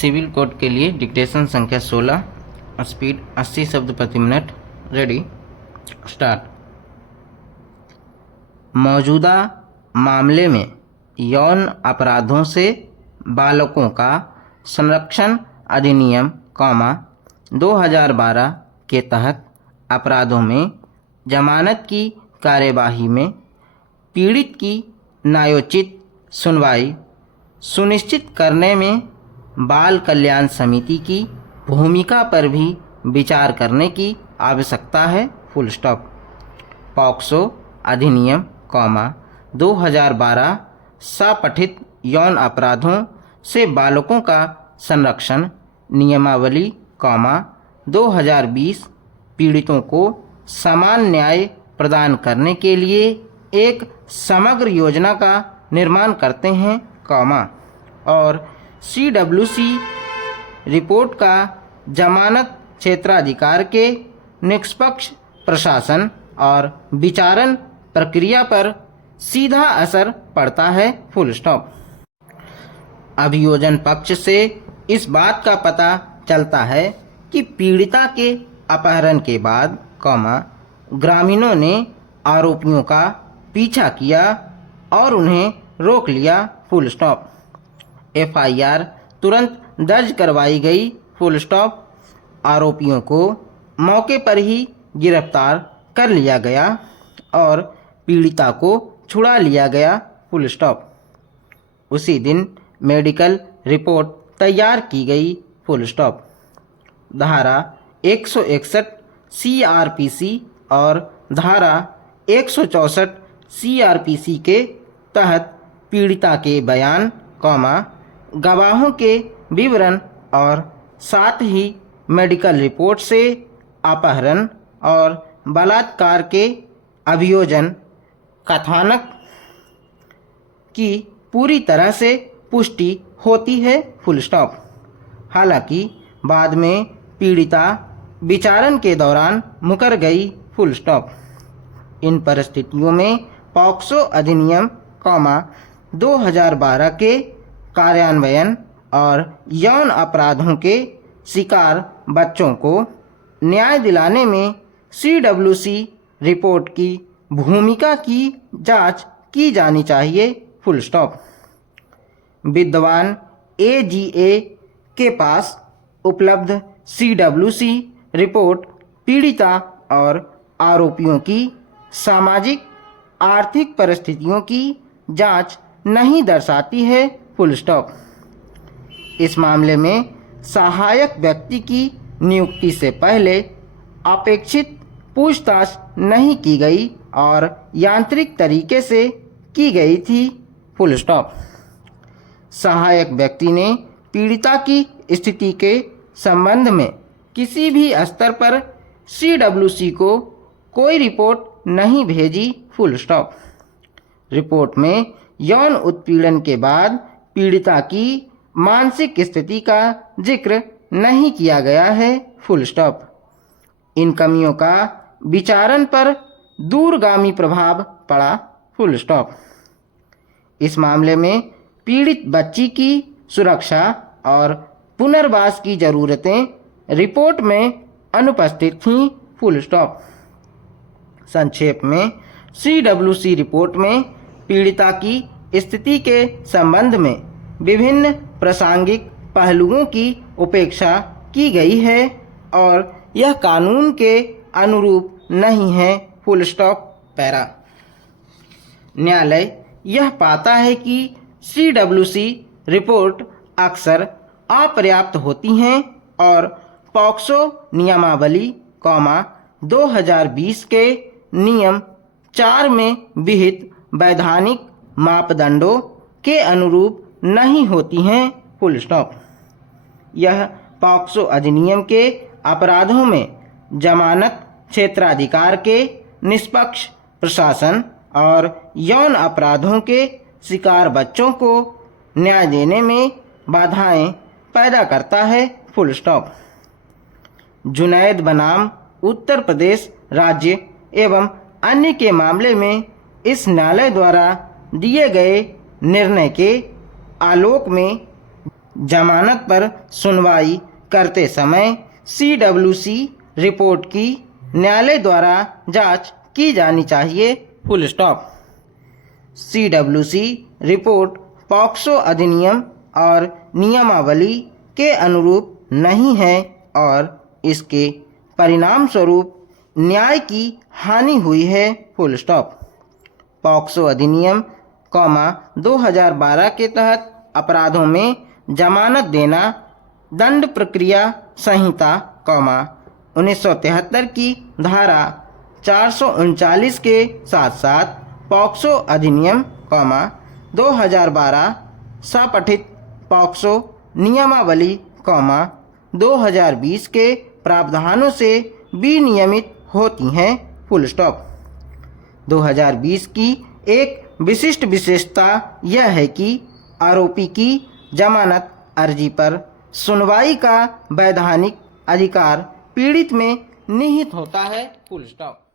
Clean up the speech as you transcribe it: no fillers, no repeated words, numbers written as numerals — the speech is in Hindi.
सिविल कोड के लिए डिक्टेशन संख्या 16, स्पीड 80 शब्द प्रति मिनट। Ready, start. मौजूदा मामले में यौन अपराधों से बालकों का संरक्षण अधिनियम 2012 के तहत अपराधों में जमानत की कार्यवाही में पीड़ित की न्यायोचित सुनवाई सुनिश्चित करने में बाल कल्याण समिति की भूमिका पर भी विचार करने की आवश्यकता है। Full stop. पॉक्सो अधिनियम 2012 सपठित यौन अपराधों से बालकों का संरक्षण नियमावली 2020 पीड़ितों को समान न्याय प्रदान करने के लिए एक समग्र योजना का निर्माण करते हैं, और CWC रिपोर्ट का जमानत क्षेत्राधिकार के निष्पक्ष प्रशासन और विचारण प्रक्रिया पर सीधा असर पड़ता है। Full stop. अभियोजन पक्ष से इस बात का पता चलता है कि पीड़िता के अपहरण के बाद ग्रामीणों ने आरोपियों का पीछा किया और उन्हें रोक लिया। Full stop. FIR तुरंत दर्ज करवाई गई। Full stop. आरोपियों को मौके पर ही गिरफ्तार कर लिया गया और पीड़िता को छुड़ा लिया गया। Full stop. उसी दिन मेडिकल रिपोर्ट तैयार की गई। Full stop. धारा 161 CRPC और धारा 164 CRPC के तहत पीड़िता के बयान, गवाहों के विवरण और साथ ही मेडिकल रिपोर्ट से अपहरण और बलात्कार के अभियोजन कथानक की पूरी तरह से पुष्टि होती है। Full stop. हालांकि बाद में पीड़िता विचारण के दौरान मुकर गई। Full stop. इन परिस्थितियों में पॉक्सो अधिनियम 2012 के कार्यान्वयन और यौन अपराधों के शिकार बच्चों को न्याय दिलाने में CWC रिपोर्ट की भूमिका की जांच की जानी चाहिए। Full stop. विद्वान AGA के पास उपलब्ध CWC रिपोर्ट पीड़िता और आरोपियों की सामाजिक आर्थिक परिस्थितियों की जांच नहीं दर्शाती है। Full stop. इस मामले में सहायक व्यक्ति की नियुक्ति से पहले अपेक्षित पूछताछ नहीं की गई और यांत्रिक तरीके से की गई थी। Full stop. सहायक व्यक्ति ने पीड़िता की स्थिति के संबंध में किसी भी स्तर पर CWC को कोई रिपोर्ट नहीं भेजी। Full stop. रिपोर्ट में यौन उत्पीड़न के बाद पीड़िता की मानसिक स्थिति का जिक्र नहीं किया गया है। Full stop. इन कमियों का विचारण पर दूरगामी प्रभाव पड़ा। Full stop. इस मामले में पीड़ित बच्ची की सुरक्षा और पुनर्वास की ज़रूरतें रिपोर्ट में अनुपस्थित थीं। Full stop. संक्षेप में CWC रिपोर्ट में पीड़िता की स्थिति के संबंध में विभिन्न प्रासंगिक पहलुओं की उपेक्षा की गई है और यह कानून के अनुरूप नहीं है। Full stop. पैरा। न्यायालय यह पाता है कि CWC रिपोर्ट अक्सर अपर्याप्त होती हैं और पॉक्सो नियमावली 2020 के नियम 4 में विहित वैधानिक मापदंडों के अनुरूप नहीं होती हैं। Full stop. यह पॉक्सो अधिनियम के अपराधों में जमानत क्षेत्राधिकार के निष्पक्ष प्रशासन और यौन अपराधों के शिकार बच्चों को न्याय देने में बाधाएं पैदा करता है। Full stop. जुनैद बनाम उत्तर प्रदेश राज्य एवं अन्य के मामले में इस न्यायालय द्वारा दिए गए निर्णय के आलोक में जमानत पर सुनवाई करते समय CWC रिपोर्ट की न्यायालय द्वारा जांच की जानी चाहिए। Full stop. CWC report POCSO अधिनियम और नियमावली के अनुरूप नहीं है और इसके परिणाम स्वरूप न्याय की हानि हुई है। Full stop. पॉक्सो अधिनियम 2012 के तहत अपराधों में जमानत देना, दंड प्रक्रिया संहिता 1973 की धारा 439 के साथ साथ पॉक्सो अधिनियम 2012 सपठित पॉक्सो नियमावली 2020 के प्रावधानों से विनियमित होती हैं। Full stop. 2020 की एक विशिष्ट विशेषता यह है कि आरोपी की जमानत अर्जी पर सुनवाई का वैधानिक अधिकार पीड़ित में निहित होता है। Full stop.